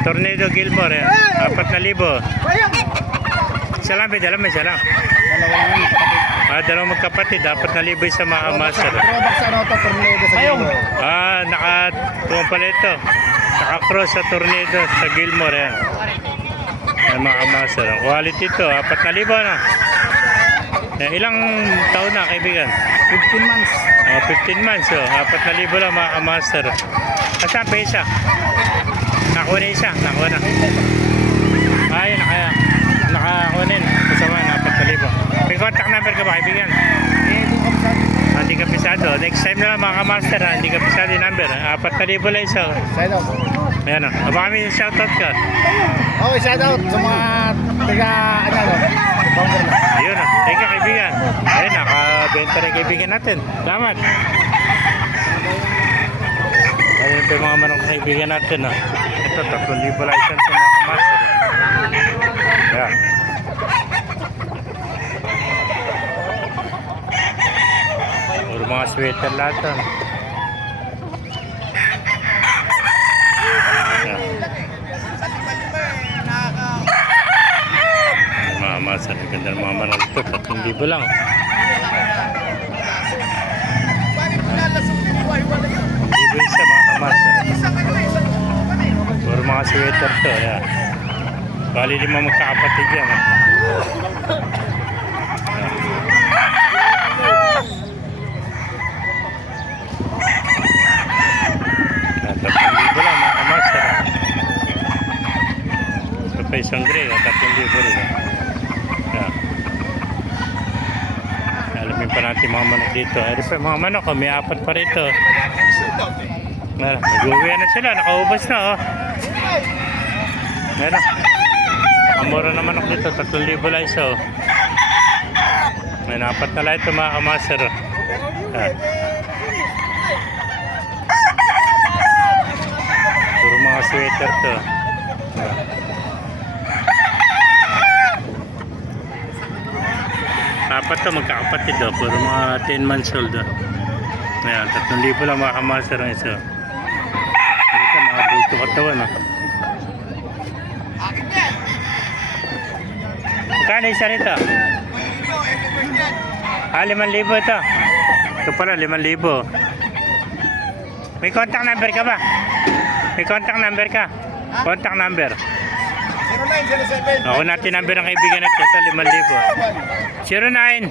Tornado Gilmore. Yan. 4,000. Isa lang, may isa lang. Dalawang magkapatid. 4,000 isa mga master. Naka-tuwang pala ito. Naka-cross sa Tornado sa Gilmore. Yan. Yan mga master. Quality ito. 4,000 na. Ilang taon na kaibigan? 15 months. 15 months. 4,000 lang mga master. Kasama pa isa? Nakuha na isa. Nakuha na. Ay, nakakuha na yun. Kasama na 4,000. May contact number ka ba kaibigan? Hindi ka pisado. Next time na lang mga master. Hindi ka pisado yung number. 4,000 lang isa. Sign out. Ayan o. Aba kami yung shoutout ka. Okay, shout out sa mga Bongger na. Ayun o. Thank you kaibigan. Ayun, nakabenta rin kaibigan natin. Salamat. Ayun pa yung mga manok kaibigan natin o. Ito, 3,000 lang isang ito mga master. Ayan. Puro mga sweater lahat o. Master, ganda ng mga manok ito, 3,000 lang. Libo isa mga kamaster. Puro mga sweater to, ayan. Bali 5 magkakapatid yan. 3,000 lang mga kamaster. Ito pa isang gray, 3,000 rin. Alamin pa natin mga manok dito. Ay pa mga manok, may 4 pa rito. Nag-uwi na sila, nakaubos na oh. Meron. Nakamura na manok dito, 3,000 lang isa oh. May 4 na lang ito mga kamaster oh. Puro mga sweater to. Apat to magkakapatid do, puro mga 10 months old do. Ayan, 3,000 lang mga kamaster ng isa. Dito mga bulto katawan no. Magkano isa rito? 5,000 ito. Ito pala 5,000. May contact number ka ba? May contact number ka? Contact number. 0907. Ako natin number ng kaibigan natin. Ito 5,000. 09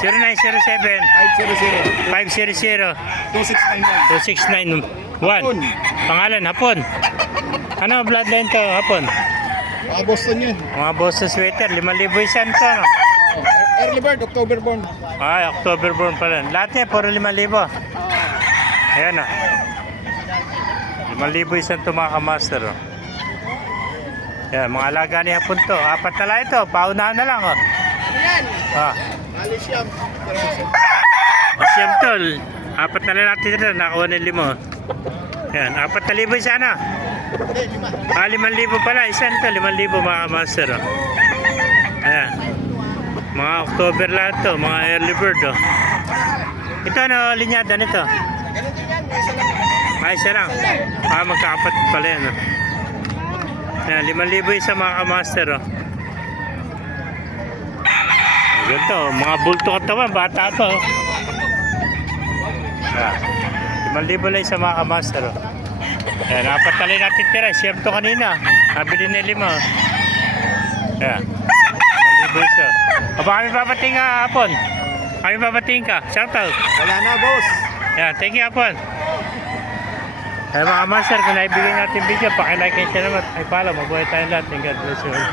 0907 500 500 2691. Pangalan Hapon. Ano bloodline to Hapon? Mga Boston yun. Mga Boston sweater 5,000 isa nito no? Early bird, October born. Ay, October born pala. Lahat yan puro 5,000. Ayan o. 5,000 isa ito mga kamaster o. Yan, mga alaga ni Hapon to. 4 na lang ito. Paunahan na lang o. Ayan. Alisiam. Siyam tol. 4 na lang natin dito. Nakakuha ng 5. Yan, 4,000 isa na. 5,000 pala. Isa nito. 5,000 mga master. Oh. Ayan. Mga October lahat to. Mga early bird. Oh. Ito ano, linyada nito? Isa lang. Magkakapatid pala yan. Oh. Ayan, 5,000 isa mga master. Oh. Ganito, mga bulto katawan, bata to. Ayan, 5,000 lang isa mga kamaster. Ayan, 4 talay natin tira. Siyem to kanina. Nabili na 5. Ayan, 5,000 isa. Aba kami papating ka, Hapon. Kami papating ka. Shoutout. Wala na, boss. Ayan, thank you, Hapon. Ayan mga kamaster, kung naibigay natin video, pakilike and share naman. Ay pala, mabuhay tayong lahat. And God bless you all.